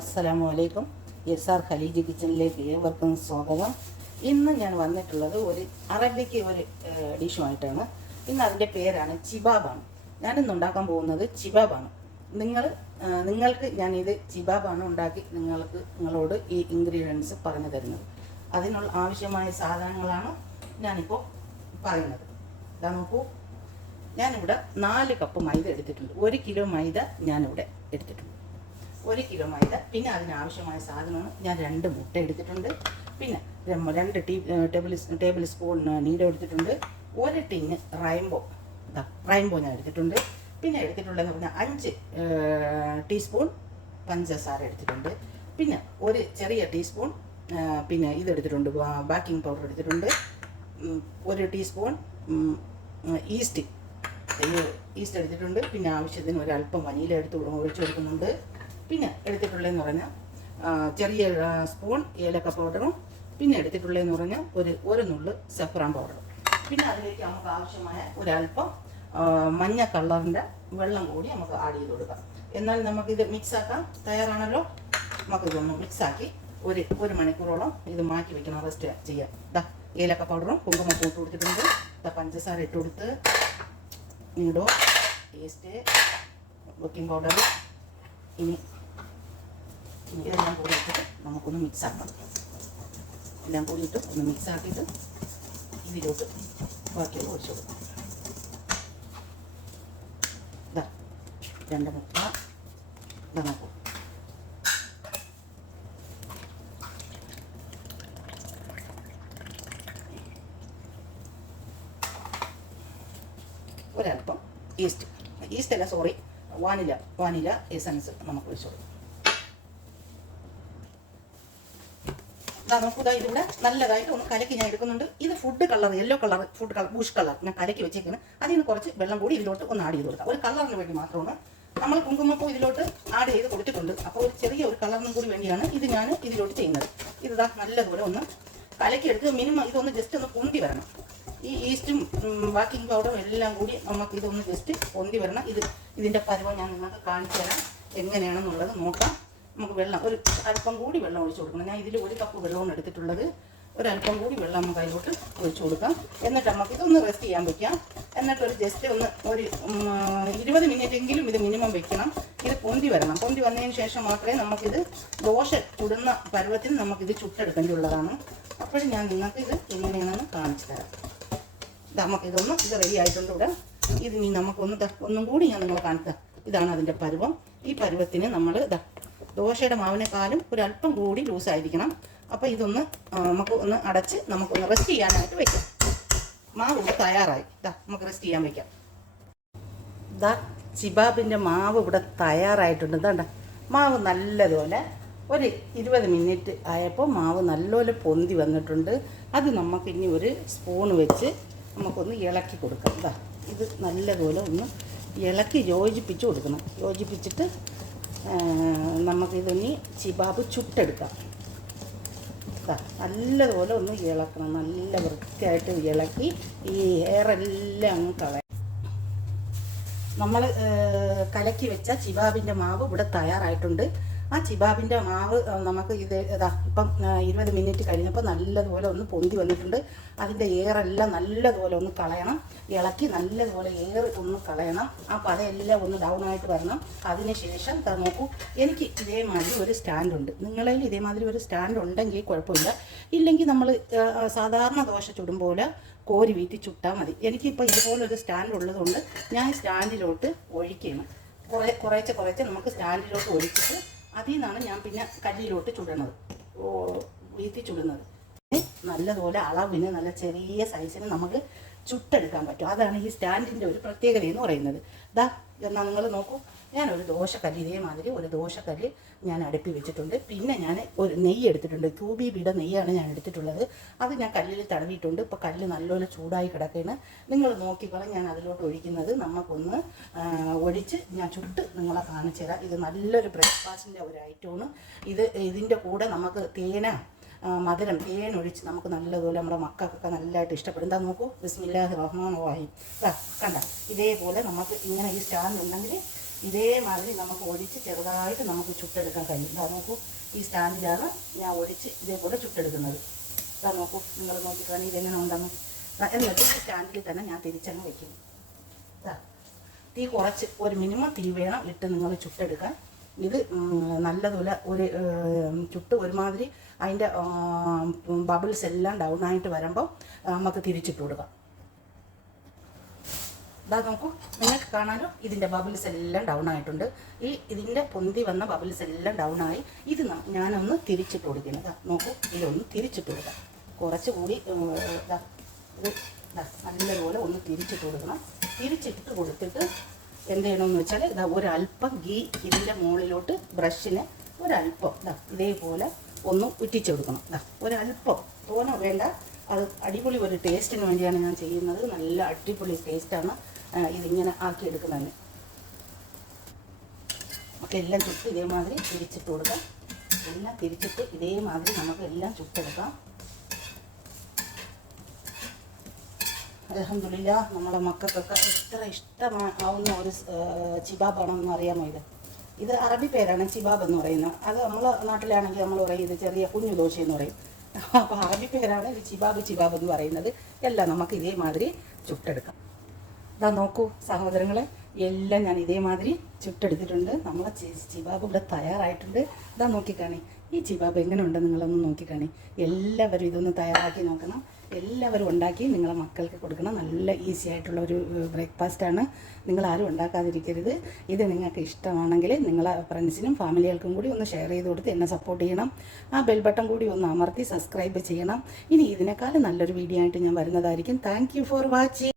അസ്സലാമു അലൈക്കും S R Khaleej കിച്ചണിലേക്ക് ഏവർക്കും സ്വാഗതം. ഇന്ന് ഞാൻ വന്നിട്ടുള്ളത് ഒരു അറബിക്ക് ഒരു ഡിഷുമായിട്ടാണ്. ഇന്ന് അതിന്റെ പേരാണ് ചിബാബാണ്. ഞാനിന്ന് ഉണ്ടാക്കാൻ പോകുന്നത് ചിബാബാണ്. നിങ്ങൾ നിങ്ങൾക്ക് ഞാനിത് ചിബാബാണ് ഉണ്ടാക്കി നിങ്ങൾക്ക് നിങ്ങളോട് ഈ ഇൻഗ്രീഡിയൻസ് പറഞ്ഞു തരുന്നത്. അതിനുള്ള ആവശ്യമായ സാധനങ്ങളാണ് ഞാനിപ്പോൾ പറയുന്നത്. ഇതാ നോക്കൂ. ഞാനിവിടെ നാല് കപ്പ് മൈദ എടുത്തിട്ടുണ്ട്. ഒരു കിലോ മൈദ ഞാനിവിടെ എടുത്തിട്ടുണ്ട്. ഒരു കിലോ മൈദ പിന്നെ അതിനാവശ്യമായ സാധനമാണ് ഞാൻ രണ്ട് മുട്ട എടുത്തിട്ടുണ്ട്. പിന്നെ രണ്ട് ടീ ടേബിൾ ടേബിൾ സ്പൂൺ നീല എടുത്തിട്ടുണ്ട്. ഒരു ടീന് റൈംബോ റൈംബോ ഞാൻ എടുത്തിട്ടുണ്ട്. പിന്നെ എടുത്തിട്ടുള്ളതെന്ന് പറഞ്ഞാൽ അഞ്ച് ടീസ്പൂൺ പഞ്ചസാര എടുത്തിട്ടുണ്ട്. പിന്നെ ഒരു ചെറിയ ടീസ്പൂൺ പിന്നെ ഇതെടുത്തിട്ടുണ്ട് ബാക്കിംഗ് പൗഡർ എടുത്തിട്ടുണ്ട്. ഒരു ടീസ്പൂൺ ഈസ്റ്റ് ഈസ്റ്റ് എടുത്തിട്ടുണ്ട്. പിന്നെ ആവശ്യത്തിന് ഒരല്പം വനീല എടുത്ത് ഒഴിച്ചു കൊടുക്കുന്നുണ്ട്. പിന്നെ എടുത്തിട്ടുള്ളതെന്ന് പറഞ്ഞാൽ ചെറിയ സ്പൂൺ ഏലക്ക പൗഡറും പിന്നെ എടുത്തിട്ടുള്ളതെന്ന് പറഞ്ഞാൽ ഒരു ഒരു നുള്ള് സഫ്രാൻ പൗഡറും പിന്നെ അതിലേക്ക് നമുക്ക് ആവശ്യമായ ഒരല്പം മഞ്ഞ കളറിന്റെ വെള്ളം കൂടി നമുക്ക് ആഡ് ചെയ്ത് കൊടുക്കാം. എന്നാൽ നമുക്കിത് മിക്സ് ആക്കാൻ തയ്യാറാണല്ലോ? നമുക്കിതൊന്ന് മിക്സാക്കി ഒരു ഒരു മണിക്കൂറോളം ഇത് മാറ്റി വെക്കണം റെസ്റ്റ് ചെയ്യാം ഇതാ ഏലക്ക പൗഡറും കുങ്കുമപ്പൂ ഇട്ട് കൊടുത്തിട്ടുണ്ട്. പഞ്ചസാര ഇട്ട് കൊടുത്ത് നീടോ ടേസ്റ്റ് ബേക്കിംഗ് പൗഡർ ഇനി ഇനി ഇതെല്ലാം കൂടി ഇട്ടിട്ട് നമുക്കൊന്ന് മിക്സ് ആക്കാം. എല്ലാം കൂടി ഇട്ട് ഒന്ന് മിക്സ് ആക്കിയിട്ട് ഇതിലോട്ട് ബാക്കിയുള്ള ഒഴിച്ചു കൊടുക്കാം. ഇതാ രണ്ട് മുട്ട ഇതാ ഈസ്റ്റ് ഈസ്റ്റ് അല്ല സോറി വാനില വാനില എസൻസ് നമുക്ക് ഒഴിച്ചു നോക്കൂ ഇതാ ഇതിവിടെ നല്ലതായിട്ട് ഒന്ന് കലക്കി ഞാൻ എടുക്കുന്നുണ്ട്. ഇത് food colour yellow colour food colour bush colour ഞാൻ കലക്കി വെച്ചേക്കുന്നത് അതിൽ നിന്ന് കുറച്ച് വെള്ളം കൂടി ഇതിലോട്ട് ഒന്ന് ആഡ് ചെയ്ത് കൊടുക്കാം. ഒരു കളറിന് വേണ്ടി മാത്രമാണ്. നമ്മൾ കുങ്കുമപ്പൂ ഇതിലോട്ട് ആഡ് ചെയ്ത് കൊടുത്തിട്ടുണ്ട്. അപ്പോൾ ഒരു ചെറിയ ഒരു കളറിനും കൂടി വേണ്ടിയാണ് ഇത് ഞാൻ ഇതിലോട്ട് ചെയ്യുന്നത്. ഇതാ നല്ലതുപോലെ ഒന്ന് കലക്കി എടുത്ത് മിനിമം ഇതൊന്ന് ജസ്റ്റ് ഒന്ന് പൊന്തി വരണം. ഈ ഈസ്റ്റും ബാക്കിംഗ് പൗഡറും എല്ലാം കൂടി നമുക്ക് ഇതൊന്ന് ജസ്റ്റ് പൊന്തി വരണം. ഇത് ഇതിന്റെ പരുവം ഞാൻ നിങ്ങൾക്ക് കാണിച്ചു തരാം. എങ്ങനെയാണെന്നുള്ളത് നോക്കാം. നമുക്ക് വെള്ളം ഒരു അല്പം കൂടി വെള്ളം ഒഴിച്ചു കൊടുക്കണം. ഞാൻ ഇതിൽ ഒരു കപ്പ് വെള്ളമാണ് എടുത്തിട്ടുള്ളത്. ഒരല്പം കൂടി വെള്ളം നമുക്ക് അതിലോട്ട് ഒഴിച്ചു കൊടുക്കാം. എന്നിട്ട് നമുക്ക് ഇതൊന്ന് റെസ്റ്റ് ചെയ്യാൻ വെക്കാം. എന്നിട്ട് ഒരു ജസ്റ്റ് ഒന്ന് ഒരു ഇരുപത് മിനിറ്റ് എങ്കിലും ഇത് മിനിമം വെക്കണം. ഇത് പൊന്തി വരണം. പൊന്തി വന്നതിന് ശേഷം മാത്രമേ നമുക്കിത് ദോശ ചുടുന്ന പരുവത്തിൽ നമുക്കിത് ചുട്ടെടുക്കേണ്ടിയുള്ളതാണ്. അപ്പോഴും ഞാൻ നിങ്ങൾക്ക് ഇത് എങ്ങനെയാണെന്ന് കാണിച്ചു തരാം. ഇത് നമുക്ക് ഇതൊന്ന് ഇത് റെഡി ആയിട്ടുണ്ട് ഇവിടെ. ഇത് നമുക്കൊന്ന് ഒന്നും കൂടി ഞാൻ നിങ്ങളെ കാണിക്കാം. ഇതാണ് അതിന്റെ പരുവം. ഈ പരുവത്തിന് നമ്മൾ ഇതാ ദോശയുടെ മാവിനേക്കാളും ഒരല്പം കൂടി ലൂസായിരിക്കണം. അപ്പോൾ ഇതൊന്ന് നമുക്ക് ഒന്ന് അടച്ച് നമുക്കൊന്ന് റെസ്റ്റ് ചെയ്യാനായിട്ട് വെക്കാം. മാവ് ഇവിടെ തയ്യാറായി. ഇതാ നമുക്ക് റെസ്റ്റ് ചെയ്യാൻ വെക്കാം. ഇതാ ചിബാബിന്റെ മാവ് ഇവിടെ തയ്യാറായിട്ടുണ്ട്. ഇതാണ്ട മാവ് നല്ലതുപോലെ ഒരു ഇരുപത് മിനിറ്റ് ആയപ്പോൾ മാവ് നല്ലപോലെ പൊന്തി വന്നിട്ടുണ്ട്. അത് നമുക്ക് ഇനി ഒരു സ്പൂൺ വെച്ച് നമുക്കൊന്ന് ഇളക്കി കൊടുക്കാം. ഇതാ ഇത് നല്ലതുപോലെ ഒന്ന് ഇളക്കി യോജിപ്പിച്ച് കൊടുക്കണം. യോജിപ്പിച്ചിട്ട് നമുക്കിതിനി ചിബാബ് ചുട്ടെടുക്കാം. നല്ലതുപോലെ ഒന്ന് ഇളക്കണം. നല്ല വൃത്തിയായിട്ട് ഇളക്കി ഈ എയറെല്ലാം അങ്ങ് കളയാം. നമ്മൾ കലക്കി വെച്ച ചിബാബിന്റെ മാവ് ഇവിടെ തയ്യാറായിട്ടുണ്ട്. ആ ചിബാബിന്റെ മാവ് നമുക്ക് ഇത് ഇതാ ഇപ്പം ഇരുപത് മിനിറ്റ് കഴിഞ്ഞപ്പോൾ നല്ലതുപോലെ ഒന്ന് പൊന്തി വന്നിട്ടുണ്ട്. അതിന്റെ ഏറെല്ലാം നല്ലതുപോലെ ഒന്ന് കളയണം ഇളക്കി നല്ലതുപോലെ ഏറ് ഒന്ന് കളയണം ആ പതയെല്ലാം ഒന്ന് ഡൗൺ ആയിട്ട് വരണം. അതിന് ശേഷം ദാ നോക്കൂ എനിക്ക് ഇതേമാതിരി ഒരു സ്റ്റാൻഡുണ്ട് നിങ്ങളിൽ ഇതേമാതിരി ഒരു സ്റ്റാൻഡ് ഉണ്ടെങ്കിൽ കുഴപ്പമില്ല. ഇല്ലെങ്കിൽ നമ്മൾ സാധാരണ ദോശ ചുടും പോലെ കോരി വീട്ടി ചുട്ടാൽ മതി. എനിക്കിപ്പോൾ ഇതുപോലൊരു സ്റ്റാൻഡ് ഉള്ളതുകൊണ്ട് ഞാൻ സ്റ്റാൻഡിലോട്ട് ഒഴിക്കണം കുറേ കുറേച്ച് കുറേച്ച് നമുക്ക് സ്റ്റാൻഡിലോട്ട് ഒഴിച്ചിട്ട് അതിൽ നിന്നാണ് ഞാൻ പിന്നെ കല്ലിലോട്ട് ചുടണത് ഓ. വീട്ടി ചുടുന്നത്. നല്ലതുപോലെ അളവിന് നല്ല ചെറിയ സൈസിന് നമുക്ക് ചുട്ടെടുക്കാൻ പറ്റും. അതാണ് ഈ സ്റ്റാൻഡിന്റെ ഒരു പ്രത്യേകത എന്ന് പറയുന്നത്. ദാ എന്നാൽ നിങ്ങൾ നോക്കൂ. ഞാനൊരു ദോശക്കല്ല് ഇതേമാതിരി ഒരു ദോശക്കല്ല് ഞാൻ അടുപ്പി വെച്ചിട്ടുണ്ട്. പിന്നെ ഞാൻ ഒരു നെയ്യ് എടുത്തിട്ടുണ്ട്. ക്യൂബി ബിട നെയ്യാണ് ഞാൻ എടുത്തിട്ടുള്ളത്. അത് ഞാൻ കല്ലിൽ തടവിയിട്ടുണ്ട്. ഇപ്പോൾ കല്ല് നല്ലപോലെ ചൂടായി കിടക്കുകയാണ് നിങ്ങൾ നോക്കിക്കോളാം ഞാൻ അതിലോട്ട് ഒഴിക്കുന്നത്. നമുക്കൊന്ന് ഒഴിച്ച് ഞാൻ ചുട്ട് നിങ്ങളെ കാണിച്ചു തരാം. ഇത് നല്ലൊരു ബ്രേക്ക്ഫാസ്റ്റിന്റെ ഒരു ഐറ്റമാണ്. ഇത് ഇതിന്റെ കൂടെ നമുക്ക് തേന മധുരം തേൻ ഒഴിച്ച് നമുക്ക് നല്ലതുപോലെ നമ്മുടെ മക്കൾക്കൊക്കെ നല്ലതായിട്ട് ഇഷ്ടപ്പെടും. എന്താ നോക്കൂ. ബിസ്മില്ലാഹി റഹ്മാൻ റഹീം. ദാ കണ്ട. ഇതേപോലെ നമുക്ക് ഇങ്ങനെ ഈ സ്റ്റാൻഡ് ഉണ്ടെങ്കിൽ ഇതേമാതിരി നമുക്ക് ഒഴിച്ച് ചെറുതായിട്ട് നമുക്ക് ചുട്ടെടുക്കാൻ കഴിയും. ഇതാ നോക്കൂ ഈ സ്റ്റാൻഡിലാണ് ഞാൻ ഒഴിച്ച് ഇതേപോലെ ചുട്ടെടുക്കുന്നത്. ഇതാ നോക്കൂ നിങ്ങൾ നോക്കിക്കാണി ഇതെങ്ങനെ ഉണ്ടെന്ന് എന്നിട്ട് ഈ സ്റ്റാൻഡിൽ തന്നെ ഞാൻ തിരിച്ചങ്ങ് വെക്കുന്നു ഇതാ തീ കുറച്ച് ഒരു മിനിമം തീ വേണം ഇട്ട് നിങ്ങൾ ചുട്ടെടുക്കാൻ. ഇത് നല്ലതുപോലെ ഒരു ചുട്ട് ഒരുമാതിരി അതിന്റെ ബബിൾസ് എല്ലാം ഡൗൺ ആയിട്ട് വരുമ്പോൾ നമുക്ക് തിരിച്ചിട്ട് കൊടുക്കാം. ഇതാ നോക്കൂ കാണാലോ? ഇതിന്റെ ബബിൾസ് എല്ലാം ഡൗൺ ആയിട്ടുണ്ട്. ഈ ഇതിന്റെ പൊന്തി വന്ന ബബിൾസ് എല്ലാം ഡൗൺ ആയി. ഇത് ഞാനൊന്ന് തിരിച്ചിട്ട് കൊടുക്കുന്നത് നോക്കൂ. ഇതൊന്ന് തിരിച്ചിട്ട് കൊടുക്കാം. കുറച്ചുകൂടി നല്ലതുപോലെ ഒന്ന് തിരിച്ചിട്ട് കൊടുക്കണം. തിരിച്ചിട്ട് കൊടുത്തിട്ട് എന്ത് ചെയ്യണമെന്ന് വെച്ചാൽ ഇതാ ഒരല്പം ഗീ ഇതിന്റെ മുകളിലോട്ട് ബ്രഷിന് ഒരല്പം ഇതാ ഇതേപോലെ ഒന്ന് ഉറ്റിച്ചു കൊടുക്കണം. ഇതാ ഒരല്പം തോന വേണ്ട. അത് അടിപൊളി ഒരു ടേസ്റ്റിന് വേണ്ടിയാണ് ഞാൻ ചെയ്യുന്നത്. നല്ല അടിപൊളി ടേസ്റ്റാണ് ഇതിങ്ങനെ ആക്കിയെടുക്കുന്നതിന് നമുക്ക് എല്ലാം ചുട്ട് ഇതേമാതിരി തിരിച്ചിട്ട് കൊടുക്കാം. എല്ലാം തിരിച്ചിട്ട് ഇതേമാതിരി നമുക്ക് എല്ലാം ചുട്ടെടുക്കാം. അലഹമില്ല നമ്മുടെ മക്കൾക്കൊക്കെ എത്ര ഇഷ്ടമാവുന്ന ഒരു ചിബാബാണെന്ന് അറിയാമോ ഇത്? ഇത് അറബി പേരാണ് ചിബാബ് എന്ന് പറയുന്നത് അത് നമ്മളെ നാട്ടിലാണെങ്കിൽ നമ്മൾ പറയും ഇത് ചെറിയ കുഞ്ഞു ദോശ എന്ന് പറയും. അപ്പോൾ അറബി പേരാണ് ഇത് ചിബാബ് ചിബാബ് എന്ന് പറയുന്നത്. എല്ലാം നമുക്ക് ഇതേമാതിരി ചുട്ടെടുക്കാം. ഇതാ നോക്കൂ സഹോദരങ്ങളെ എല്ലാം ഞാൻ ഇതേമാതിരി ചുട്ടെടുത്തിട്ടുണ്ട്. നമ്മളെ ചിബാബ് ഇവിടെ തയ്യാറായിട്ടുണ്ട്. ഇതാ നോക്കിക്കാണി. ഈ ചിബാബ് എങ്ങനെ ഉണ്ടെന്ന് നിങ്ങളൊന്ന് നോക്കിക്കാണി. എല്ലാവരും ഇതൊന്ന് തയ്യാറാക്കി നോക്കണം. എല്ലാവരും ഉണ്ടാക്കി നിങ്ങളെ മക്കൾക്ക് കൊടുക്കണം. നല്ല ഈസി ആയിട്ടുള്ള ഒരു ബ്രേക്ക്ഫാസ്റ്റാണ് നിങ്ങൾ ആരും ഉണ്ടാക്കാതിരിക്കരുത്. ഇത് നിങ്ങൾക്ക് ഇഷ്ടമാണെങ്കിൽ നിങ്ങളെ ഫ്രണ്ട്സിനും ഫാമിലികൾക്കും കൂടി ഒന്ന് ഷെയർ ചെയ്ത് കൊടുത്ത് എന്നെ സപ്പോർട്ട് ചെയ്യണം. ആ ബെൽ ബട്ടൺ കൂടി ഒന്ന് അമർത്തി സബ്സ്ക്രൈബ് ചെയ്യണം. ഇനി ഇതിനേക്കാളും നല്ലൊരു വീഡിയോ ആയിട്ട് ഞാൻ വരുന്നതായിരിക്കും. Thank for watching